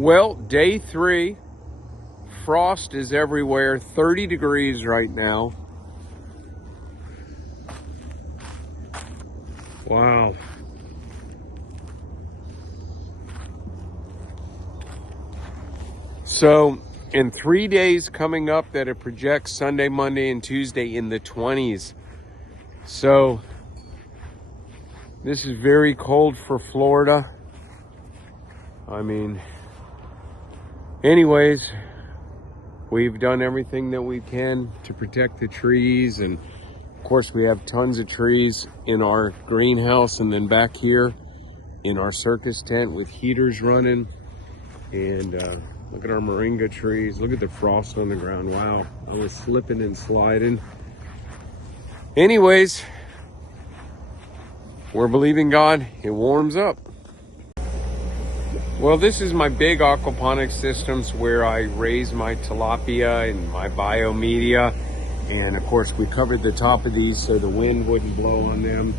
Well, day 3, frost is everywhere, 30 degrees right now. Wow. So in 3 days coming up that it projects Sunday, Monday, and Tuesday in the 20s. So this is very cold for Florida. I mean, anyways, we've done everything that we can to protect the trees, and of course we have tons of trees in our greenhouse and then back here in our circus tent with heaters running. And look at our moringa trees. Look at the frost on the ground. Wow, I was slipping and sliding. Anyways, we're believing God it warms up. Well, this is my big aquaponics systems where I raise my tilapia and my biomedia. And of course we covered the top of these so the wind wouldn't blow on them.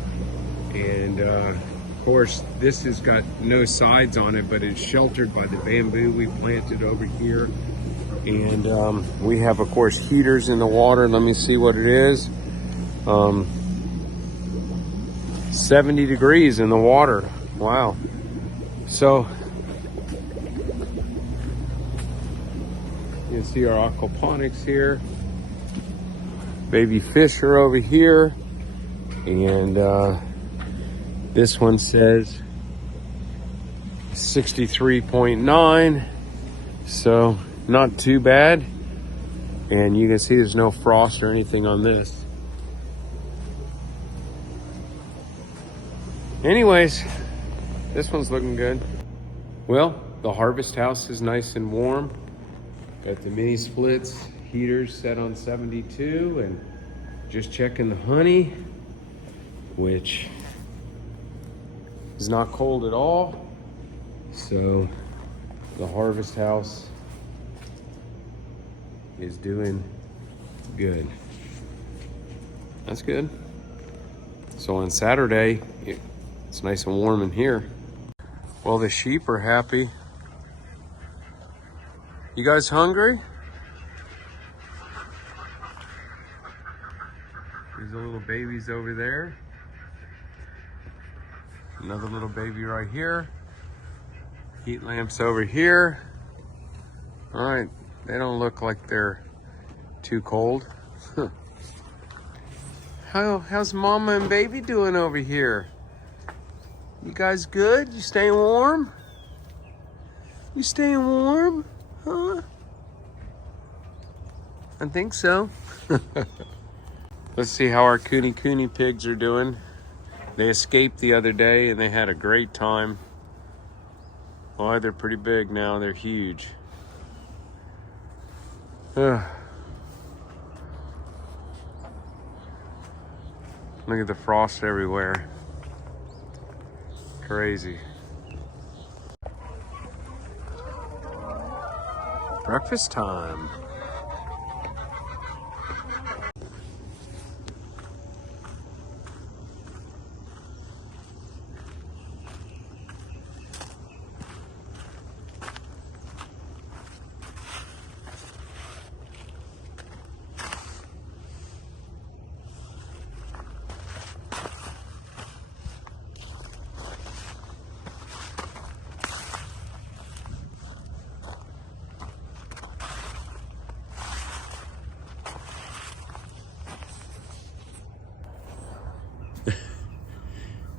And of course this has got no sides on it, but it's sheltered by the bamboo we planted over here. And we have, of course, heaters in the water. Let me see what it is. 70 degrees in the water. Wow. So you can see our aquaponics here. Baby fish are over here. And this one says 63.9. So not too bad. And you can see there's no frost or anything on this. Anyways, this one's looking good. Well, the harvest house is nice and warm. Got the mini splits, heaters set on 72, and just checking the honey, which is not cold at all. So the harvest house is doing good. That's good. So on Saturday, it's nice and warm in here. Well, the sheep are happy. You guys hungry? There's the little babies over there. Another little baby right here. Heat lamps over here. All right, they don't look like they're too cold. How's mama and baby doing over here? You guys good? You staying warm? You staying warm? Huh? I think so. Let's see how our Kune pigs are doing. They escaped the other day and they had a great time. Well, they're pretty big now. They're huge. Look at the frost everywhere. Crazy. Breakfast time.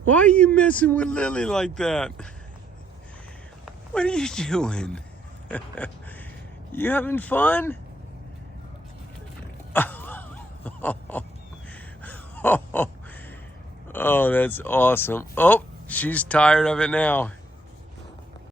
Why are you messing with Lily like that? What are you doing? You having fun? Oh, that's awesome. Oh, she's tired of it now.